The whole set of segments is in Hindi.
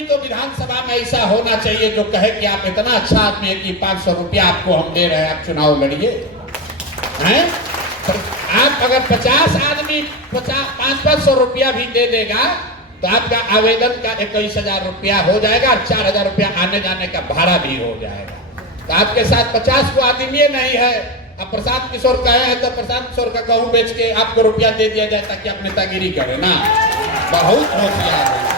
आदमी तो विधानसभा में ऐसा होना चाहिए जो कहे कि आप इतना अच्छा आदमी है कि 500 रुपया आपको हम दे रहे हैं, आप चुनाव लड़िए। हैं? आप अगर 50 आदमी 500 रुपया भी दे देगा तो आपका आवेदन का 21,000 रुपया हो जाएगा और 4,000 रुपया आने जाने का भाड़ा भी हो जाएगा। तो आपके साथ 50 को आदमी नहीं है। अब प्रशांत किशोर कहे हैं तो प्रशांत किशोर का गेहूं बेच के आपको रुपया दे दिया जाए ताकि आप नेतागिरी करें ना। बहुत होशियार है।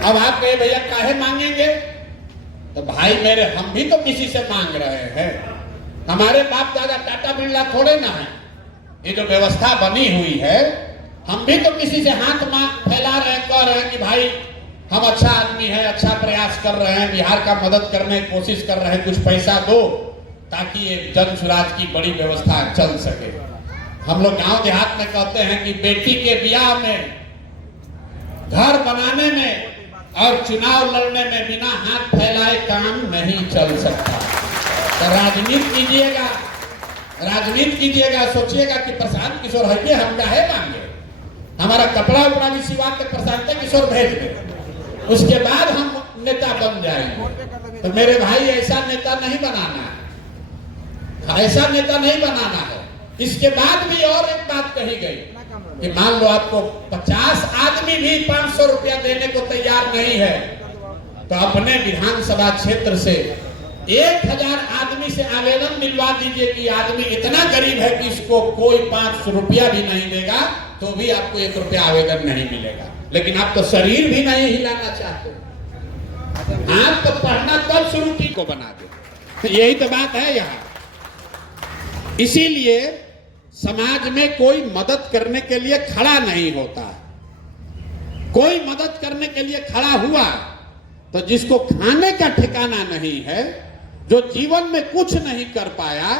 अब आप कहे भैया काहे मांगेंगे, तो भाई मेरे हम भी तो किसी से मांग रहे हैं। हमारे बाप दादा टाटा बिरला थोड़े ना है। ये जो व्यवस्था बनी हुई है हम भी तो किसी से हाथ फैला रहे हैं, कह रहे हैं कि भाई हम अच्छा आदमी है, अच्छा प्रयास कर रहे हैं, बिहार का मदद करने की कोशिश कर रहे हैं, कुछ पैसा दो ताकि ये जन सुराज की बड़ी व्यवस्था चल सके। हम लोग गांव देहात में कहते हैं कि बेटी के ब्याह में, घर बनाने में और चुनाव लड़ने में बिना हाथ फैलाए काम नहीं चल सकता। तो राजनीति कीजिएगा, सोचिएगा कि प्रशांत किशोर है कि हम काहे मांगे, हमारा कपड़ा उपड़ा भी सिवा के प्रशांत किशोर भेज दे, उसके बाद हम नेता बन जाएंगे। तो मेरे भाई ऐसा नेता नहीं बनाना है, ऐसा नेता नहीं बनाना है। इसके बाद भी और एक बात कही गई कि मान लो आपको 50 आदमी भी 500 रुपया देने को तैयार नहीं है तो अपने विधानसभा क्षेत्र से 1,000 आदमी से आवेदन दिलवा दीजिए कि आदमी इतना गरीब है कि इसको कोई 500 रुपया भी नहीं देगा तो भी आपको 1 रुपया आवेदन नहीं मिलेगा। लेकिन आप तो शरीर भी नहीं हिलाना चाहते, आप तो पढ़ना तब शुरू की को बना दे। यही तो बात है यहाँ। इसीलिए समाज में कोई मदद करने के लिए खड़ा नहीं होता। कोई मदद करने के लिए खड़ा हुआ तो जिसको खाने का ठिकाना नहीं है, जो जीवन में कुछ नहीं कर पाया,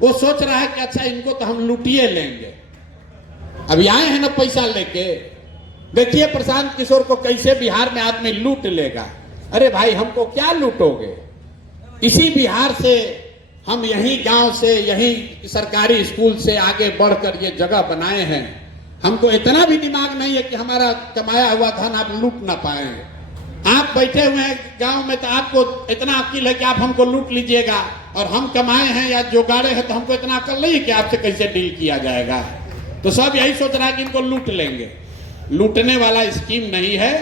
वो सोच रहा है कि अच्छा इनको तो हम लूटिए लेंगे। अभी आए हैं ना पैसा लेके, देखिए प्रशांत किशोर को कैसे बिहार में आदमी लूट लेगा। अरे भाई हमको क्या लूटोगे, इसी बिहार से हम यही गांव से, यही सरकारी स्कूल से आगे बढ़कर ये जगह बनाए हैं। हमको इतना भी दिमाग नहीं है कि हमारा कमाया हुआ धन आप लूट ना पाए। आप बैठे हुए हैं गांव में तो आपको इतना अक्ल है कि आप हमको लूट लीजिएगा, और हम कमाए हैं या जोगाड़े हैं तो हमको इतना अक्ल नहीं है कि आपसे कैसे डील किया जाएगा। तो सब यही सोच रहा है कि इनको लूट लेंगे। लूटने वाला स्कीम नहीं है,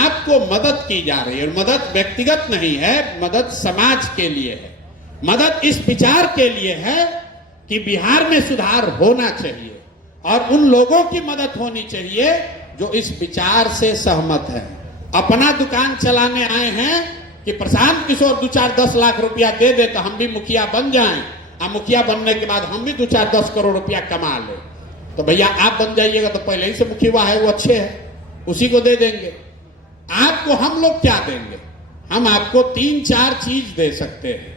आपको मदद की जा रही है। और मदद व्यक्तिगत नहीं है, मदद समाज के लिए है। मदद इस विचार के लिए है कि बिहार में सुधार होना चाहिए और उन लोगों की मदद होनी चाहिए जो इस विचार से सहमत है। अपना दुकान चलाने आए हैं कि प्रशांत किशोर 2-4-10 लाख रुपया दे दे तो हम भी मुखिया बन जाएं, और मुखिया बनने के बाद हम भी 2-4-10 करोड़ रुपया कमा ले। तो भैया आप बन जाइएगा तो पहले ही से मुखिया है वो अच्छे है, उसी को दे देंगे। आपको हम लोग क्या देंगे, हम आपको 3-4 चीज दे सकते हैं।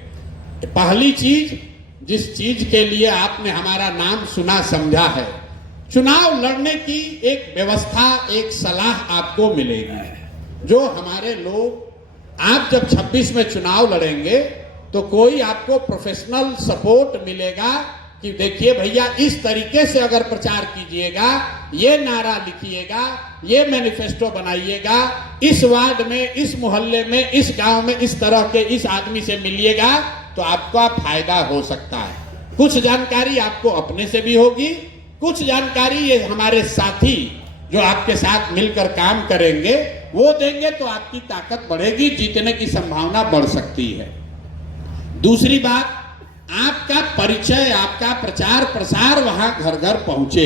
पहली चीज, जिस चीज के लिए आपने हमारा नाम सुना समझा है, चुनाव लड़ने की एक व्यवस्था, एक सलाह आपको मिलेगी। जो हमारे लोग, आप जब 26 में चुनाव लड़ेंगे तो कोई आपको प्रोफेशनल सपोर्ट मिलेगा कि देखिए भैया इस तरीके से अगर प्रचार कीजिएगा, ये नारा लिखिएगा, ये मैनिफेस्टो बनाइएगा, इस वार्ड में, इस मोहल्ले में, इस गांव में इस तरह के इस आदमी से मिलिएगा तो आपका फायदा हो सकता है। कुछ जानकारी आपको अपने से भी होगी, कुछ जानकारी ये हमारे साथी जो आपके साथ मिलकर काम करेंगे वो देंगे, तो आपकी ताकत बढ़ेगी, जीतने की संभावना बढ़ सकती है। दूसरी बात, आपका परिचय, आपका प्रचार प्रसार वहां घर घर पहुंचे।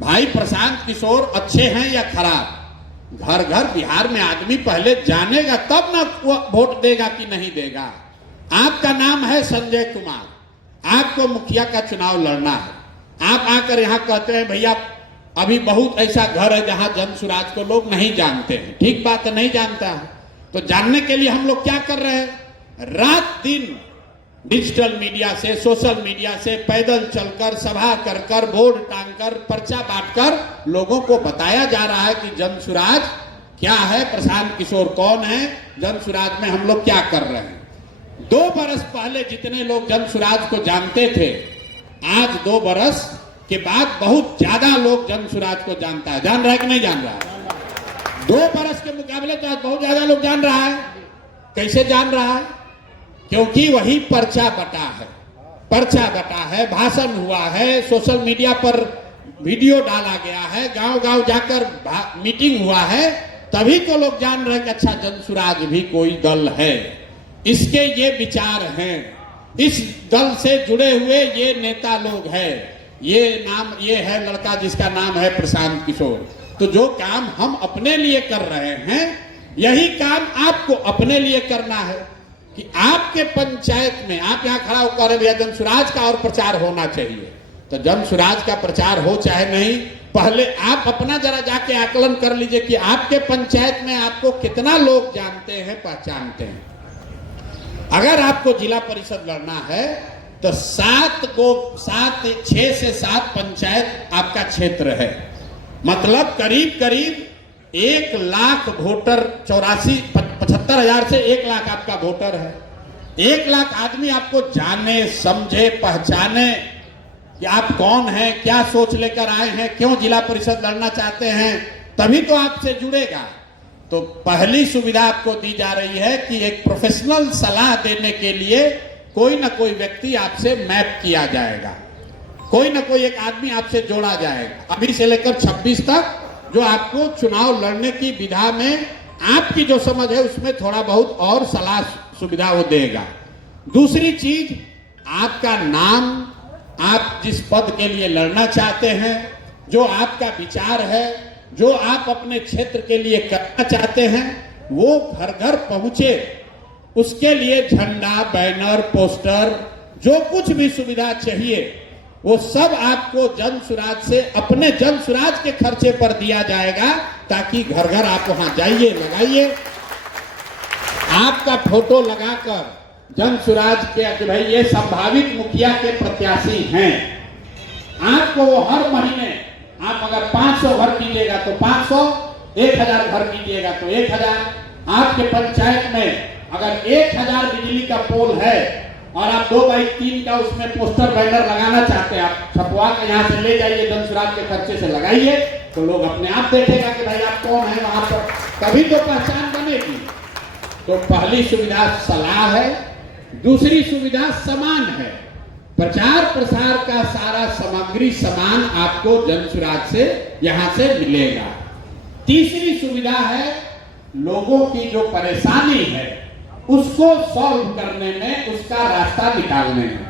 भाई प्रशांत किशोर अच्छे हैं या खराब, घर घर बिहार में आदमी पहले जानेगा तब ना वोट देगा कि नहीं देगा। आपका नाम है संजय कुमार, आपको मुखिया का चुनाव लड़ना है, आप आकर यहाँ कहते हैं भैया अभी बहुत ऐसा घर है जहां जन सुराज को लोग नहीं जानते हैं। ठीक बात है, नहीं जानता है, तो जानने के लिए हम लोग क्या कर रहे हैं, रात दिन डिजिटल मीडिया से, सोशल मीडिया से, पैदल चलकर, सभा कर कर, बोर्ड टांगकर, पर्चा बांटकर लोगों को बताया जा रहा है कि जन सुराज क्या है, प्रशांत किशोर कौन है, जन सुराज में हम लोग क्या कर रहे हैं। 2 बरस पहले जितने लोग जन सुराज को जानते थे, आज 2 बरस के बाद बहुत ज्यादा लोग जन सुराज को जानता है। जान रहा है कि नहीं जान रहा है? 2 बरस के मुकाबले तो आज बहुत ज्यादा लोग जान रहा है। कैसे जान रहा है? क्योंकि वही पर्चा बटा है, भाषण हुआ है, सोशल मीडिया पर वीडियो डाला गया है, गांव-गांव जाकर मीटिंग हुआ है, तभी तो लोग जान रहे हैं कि अच्छा जनसुराज भी कोई दल है, इसके ये विचार हैं, इस दल से जुड़े हुए ये नेता लोग हैं, ये है लड़का जिसका नाम है प्रशांत किशोर। तो जो काम हम अपने लिए कर रहे हैं, यही काम आपको अपने लिए करना है कि आपके पंचायत में आप यहाँ खड़ा होकर भैया जनसुराज का और प्रचार होना चाहिए। तो जनसुराज का प्रचार हो चाहे नहीं, पहले आप अपना जरा जाके आकलन कर लीजिए कि आपके पंचायत में आपको कितना लोग जानते हैं, पहचानते हैं। अगर आपको जिला परिषद लड़ना है तो 6 से 7 पंचायत आपका क्षेत्र है, मतलब करीब करीब 1 लाख वोटर, 75,000 से 1 लाख आपका वोटर है। 1 लाख आदमी आपको जाने, समझे, पहचाने कि आप कौन हैं, क्या सोच लेकर आए हैं, क्यों जिला परिषद लड़ना चाहते हैं, तभी तो आपसे जुड़ेगा। तो पहली सुविधा आपको दी जा रही है कि एक प्रोफेशनल सलाह देने के लिए कोई ना कोई व्यक्ति आपसे मैप किया जाएगा, कोई ना कोई एक आदमी आपसे जोड़ा जाएगा। अभी से लेकर 26 तक जो आपको चुनाव लड़ने की विधा में आपकी जो समझ है उसमें थोड़ा बहुत और सलाह सुविधा वो देगा। दूसरी चीज, आपका नाम, आप जिस पद के लिए लड़ना चाहते हैं, जो आपका विचार है, जो आप अपने क्षेत्र के लिए करना चाहते हैं, वो घर घर पहुंचे। उसके लिए झंडा, बैनर, पोस्टर, जो कुछ भी सुविधा चाहिए वो सब आपको जनसुराज से, अपने जनसुराज के खर्चे पर दिया जाएगा, ताकि घर घर आप वहां जाइए, लगाइए, आपका फोटो लगाकर जनसुराज के कि भाई ये संभावित मुखिया के प्रत्याशी हैं। आपको वो हर महीने आप अगर 500 घर कीजिएगा तो 500, 1000 घर कीजिएगा तो 1000। आपके पंचायत में अगर 1000 बिजली का पोल है और आप 2x3 का उसमें पोस्टर बैनर लगाना चाहते हैं, आप छपवा के यहाँ से ले जाइए, जनसुराज के खर्चे से लगाइए, तो लोग अपने आप देखेगा कि भाई आप कौन है वहां पर, तभी तो पहचान बनेगी। तो पहली सुविधा सलाह है, दूसरी सुविधा सामान है, प्रचार प्रसार का सारा सामग्री सामान आपको जनसुराज से यहां से मिलेगा। तीसरी सुविधा है लोगों की जो परेशानी है उसको सॉल्व करने में, उसका रास्ता निकालने में।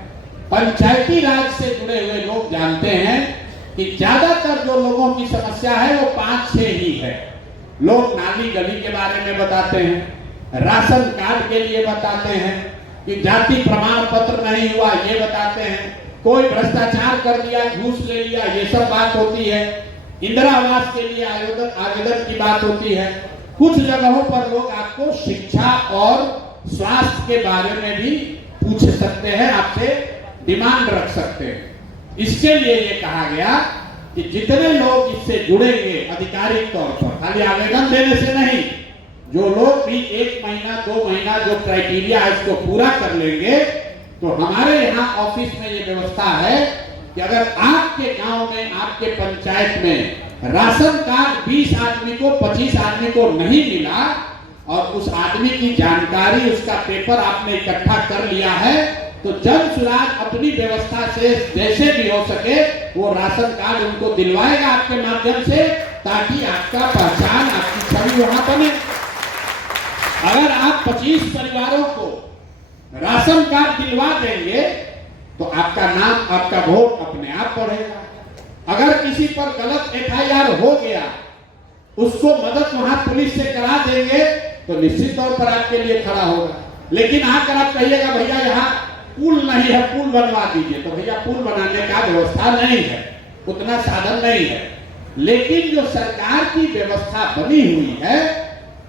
पंचायती राज से जुड़े हुए लोग जानते हैं कि ज्यादातर जो लोगों की समस्या है वो 5-6 ही है। लोग नाली गली के बारे में बताते हैं, राशन कार्ड के लिए बताते हैं, कि जाति प्रमाण पत्र नहीं हुआ ये बताते हैं, कोई भ्रष्टाचार कर दिया, घूस ले लिया, ये सब बात होती है। इंदिरा आवास के लिए आवेदन की बात होती है। कुछ जगहों पर लोग आपको शिक्षा और स्वास्थ्य के बारे में भी पूछ सकते हैं, आपसे डिमांड रख सकते हैं। इसके लिए ये कहा गया कि जितने लोग इससे जुड़ेंगे आधिकारिक तौर पर, खाली आवेदन देने से नहीं, जो लोग भी 1 महीना 2 महीना जो क्राइटेरिया है इसको पूरा कर लेंगे, तो हमारे यहाँ ऑफिस में ये व्यवस्था है कि अगर आपके गांव में, आपके पंचायत में राशन कार्ड 20 आदमी को, 25 आदमी को नहीं मिला और उस आदमी की जानकारी, उसका पेपर आपने इकट्ठा कर लिया है, तो जनसुराज अपनी व्यवस्था से जैसे भी हो सके वो राशन कार्ड उनको दिलवाएगा आपके माध्यम से, ताकि आपका पहचान, आपकी छवि वहां बने। अगर आप 25 परिवारों को राशन कार्ड दिलवा देंगे तो आपका नाम, आपका वोट अपने आप बढ़ेगा। अगर किसी पर गलत FIR हो गया, उसको मदद वहां पुलिस से करा देंगे तो निश्चित तौर पर आपके लिए खड़ा होगा। लेकिन आकर आप कहिएगा भैया यहाँ पुल नहीं है, पुल बनवा दीजिए, तो भैया पुल बनाने का व्यवस्था नहीं है, उतना साधन नहीं है। लेकिन जो सरकार की व्यवस्था बनी हुई है,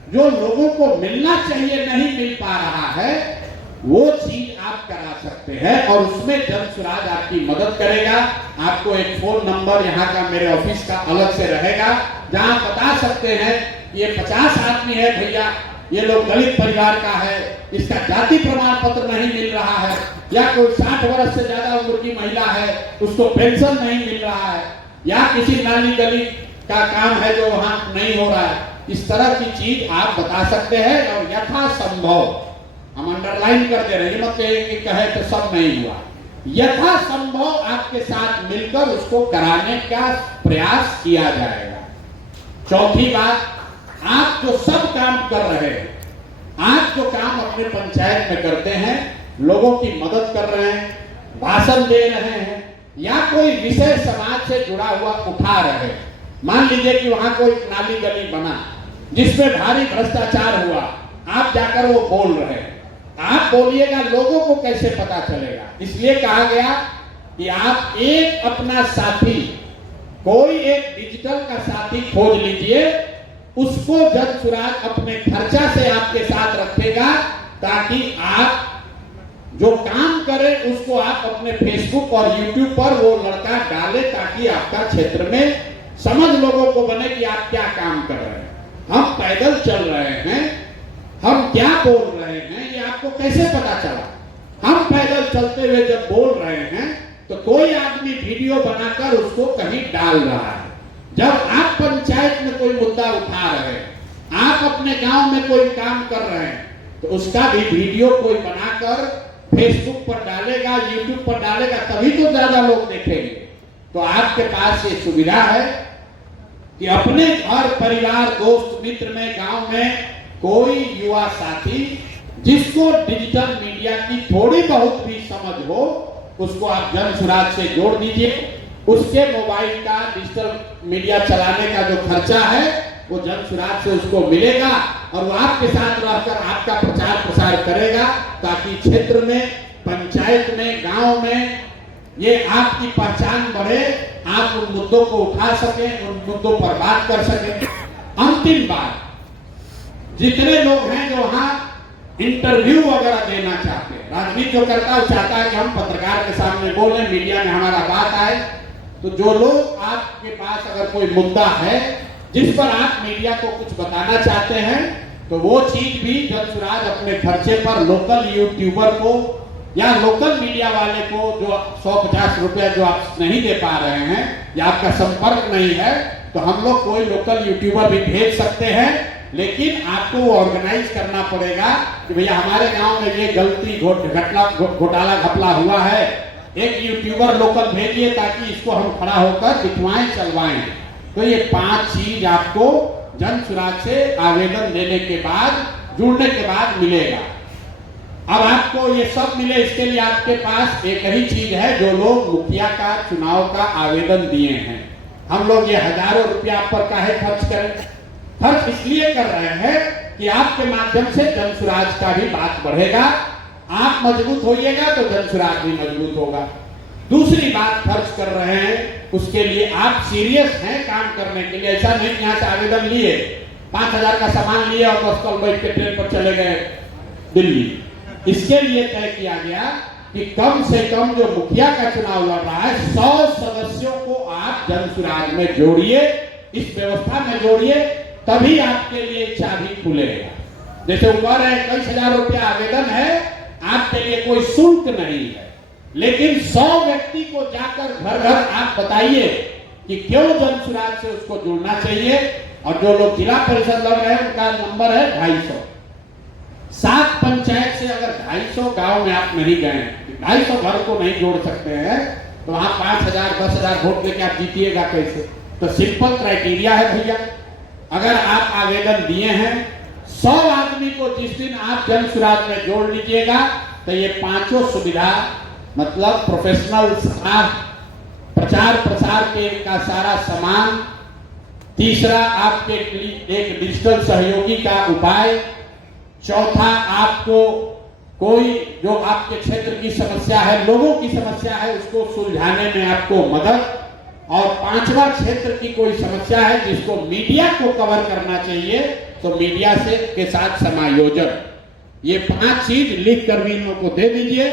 जो लोगों को मिलना चाहिए नहीं मिल पा रहा है, वो चीज आप करा सकते हैं और उसमें जनसुराज आपकी मदद करेगा। आपको एक फोन नंबर यहाँ का, मेरे ऑफिस का अलग से रहेगा, जहां बता सकते हैं ये 50 आदमी है भैया, ये लोग दलित परिवार का है, इसका जाति प्रमाण पत्र नहीं मिल रहा है, या कोई 60 वर्ष से ज्यादा उम्र की महिला है, उसको पेंशन नहीं मिल रहा है, या किसी नाली गली का काम है जो वहां नहीं हो रहा है, इस तरह की चीज आप बता सकते हैं। और यथासंभव, हम अंडरलाइन कर दे रहे हैं, मत कि कहे तो सब नहीं हुआ, यथासंभव आपके साथ मिलकर उसको कराने का प्रयास किया जाएगा। चौथी बात, आप जो सब काम कर रहे हैं, आप जो काम अपने पंचायत में करते हैं, लोगों की मदद कर रहे हैं, भाषण दे रहे हैं, या कोई विषय समाज से जुड़ा हुआ उठा रहे हैं, मान लीजिए कि वहां कोई नाली गली बना जिसमें भारी भ्रष्टाचार हुआ, आप जाकर वो बोल रहे हैं, आप बोलिएगा, लोगों को कैसे पता चलेगा? इसलिए कहा गया कि आप एक अपना साथी, कोई एक डिजिटल का साथी खोज लीजिए, उसको जनसुराज अपने खर्चा से आपके साथ रखेगा, ताकि आप जो काम करें उसको आप अपने फेसबुक और यूट्यूब पर वो लड़का डाले, ताकि आपका क्षेत्र में समझ लोगों को बने कि आप क्या काम कर रहे हैं। हम पैदल चल रहे हैं, हम क्या बोल रहे हैं, ये आपको कैसे पता चला? हम पैदल चलते हुए जब बोल रहे हैं तो कोई आदमी वीडियो बनाकर उसको कहीं डाल रहा है। जब आप पंचायत में कोई मुद्दा उठा रहे हैं, आप अपने गांव में कोई काम कर रहे हैं, तो उसका भी वीडियो कोई बनाकर फेसबुक पर डालेगा, यूट्यूब पर डालेगा, तभी तो ज्यादा लोग देखेंगे। तो आपके पास ये सुविधा है कि अपने घर परिवार दोस्त मित्र में, गांव में कोई युवा साथी जिसको डिजिटल मीडिया की थोड़ी बहुत भी समझ हो, उसको आप जनसुराज से जोड़ दीजिए। उसके मोबाइल का डिजिटल मीडिया चलाने का जो खर्चा है वो जनसुराज से उसको मिलेगा, और वो आपके साथ रहकर आपका प्रचार प्रसार करेगा, ताकि क्षेत्र में, पंचायत में, गांव में ये आपकी पहचान बढ़े, आप उन मुद्दों को उठा सकें, उन मुद्दों पर बात कर सकें। अंतिम बात, जितने लोग हैं जो वहां इंटरव्यू वगैरह देना चाहते हैं, राजनीति जो करता है वो चाहता है कि हम पत्रकार के सामने बोलें, मीडिया में हमारा बात आए, तो जो लोग आपके पास अगर कोई मुद्दा है जिस पर आप मीडिया को कुछ बताना चाहते हैं, तो वो चीज भी जनसुराज अपने खर्चे पर लोकल यूट्यूबर को या लोकल मीडिया वाले को, जो 150 रुपया जो आप नहीं दे पा रहे हैं या आपका संपर्क नहीं है, तो हम लोग कोई लोकल यूट्यूबर भी भेज सकते हैं, लेकिन आपको ऑर्गेनाइज करना पड़ेगा कि भैया हमारे गांव में ये गलती घोटाला घपला हुआ है, एक यूट्यूबर लोकल भेजिए ताकि इसको हम खड़ा होकर दिखवाएं, चलवाएं। तो ये 5 चीज आपको जनसुराज से आवेदन देने के बाद, जुड़ने के बाद मिलेगा। अब आपको ये सब मिले, इसके लिए आपके पास एक ही चीज है, जो लोग मुखिया का चुनाव का आवेदन दिए हैं, हम लोग ये हजारों रुपया आप पर काहे खर्च करें? खर्च इसलिए कर रहे हैं कि आपके माध्यम से जनसुराज का भी बात बढ़ेगा, आप मजबूत होइएगा तो जनसुराज भी मजबूत होगा। दूसरी बात खर्च कर रहे हैं, उसके लिए आप सीरियस हैं काम करने के लिए। ऐसा नहीं यहाँ से आवेदन लिए, 5000 का सामान लिए और बस कल बैठ के ट्रेन पर चले गए दिल्ली। इसके लिए तय किया गया कि कम से कम जो मुखिया का चुनाव लड़ रहा है, 100 सदस्यों को आप जनसुराज में जोड़िए, इस व्यवस्था में जोड़िए, तभी आपके लिए चाबी खुलेगा। जैसे ऊपर है 21,000 रुपया आवेदन है, आपके लिए कोई शुल्क नहीं है, लेकिन 100 व्यक्ति को जाकर घर घर आप बताइए कि क्यों जनसुराज से उसको जुड़ना चाहिए। और जो लोग जिला परिषद लड़ रहे हैं उनका नंबर है 250। 7 पंचायत से अगर 250 गांव में आप नहीं गए, 250 घर को नहीं जोड़ सकते हैं, तो वहां 5,000 10,000 वोट लेके आप जीतिएगा कैसे? तो सिंपल क्राइटेरिया है भैया, अगर आप आवेदन दिए हैं, 100 आदमी को जिस दिन आप जनसुराज में जोड़ लीजिएगा, तो ये 5 सुविधा, मतलब प्रोफेशनल स्टाफ, प्रचार प्रसार के का सारा सामान, तीसरा आपके एक डिजिटल सहयोगी का उपाय, चौथा आपको कोई जो आपके क्षेत्र की समस्या है, लोगों की समस्या है, उसको सुलझाने में आपको मदद, और 5वां क्षेत्र की कोई समस्या है जिसको मीडिया को कवर करना चाहिए, तो मीडिया से के साथ समायोजन। ये 5 चीज लिख कर भी इन लोगों को दे दीजिए।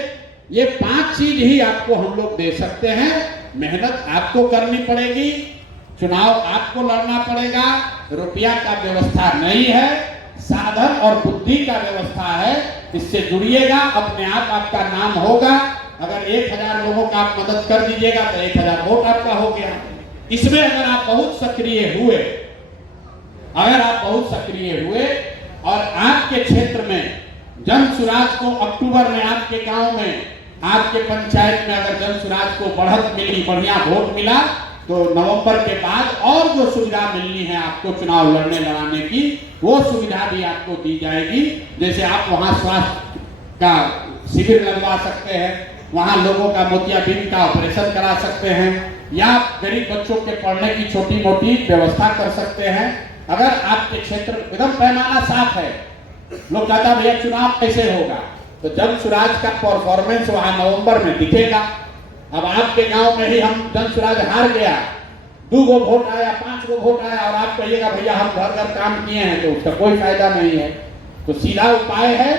ये 5 चीज ही आपको हम लोग दे सकते हैं। मेहनत आपको करनी पड़ेगी, चुनाव आपको लड़ना पड़ेगा, रुपया का व्यवस्था नहीं है, साधन और बुद्धि का व्यवस्था है। इससे जुड़िएगा, अपने आप आपका नाम होगा। अगर 1000 लोगों का आप मदद कर दीजिएगा तो 1000 वोट आपका हो गया। इसमें अगर आप बहुत सक्रिय हुए और आपके क्षेत्र में जन सुराज को अक्टूबर में आपके गांव में, आपके पंचायत में अगर जन सुराज को बढ़त मिली, बढ़िया वोट मिला, तो नवंबर के बाद और जो सुविधा मिलनी है आपको चुनाव लड़ाने की, वो सुविधा भी आपको दी जाएगी। जैसे आप वहां स्वास्थ्य का शिविर लगवा सकते हैं, वहां लोगों का मोतियाबिंद का ऑपरेशन करा सकते हैं, या गरीब बच्चों के पढ़ने की छोटी मोटी व्यवस्था कर सकते हैं। अगर आपके क्षेत्र एकदम पैमाना साफ है, लोग कहता भैया चुनाव कैसे होगा, तो जन सुराज का परफॉर्मेंस वहां नवंबर में दिखेगा। अब आपके गांव में ही हम जन सुराज हार गया, 2 गो वोट आया, 5 गो वोट आया, और आप कहिएगा भैया हम घर घर काम किए हैं, तो उसका कोई फायदा नहीं है। तो सीधा उपाय है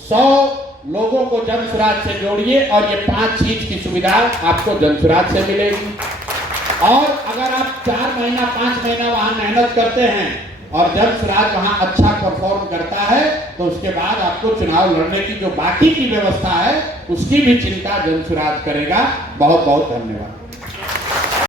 100 लोगों को जन सुराज से जोड़िए और ये 5 चीज की सुविधा आपको जन सुराज से मिलेगी। और अगर आप 4 महीना 5 महीना वहां मेहनत करते हैं और जन सुराज वहां अच्छा परफॉर्म करता है, तो उसके बाद आपको चुनाव लड़ने की जो बाकी की व्यवस्था है उसकी भी चिंता जन सुराज करेगा। बहुत बहुत धन्यवाद।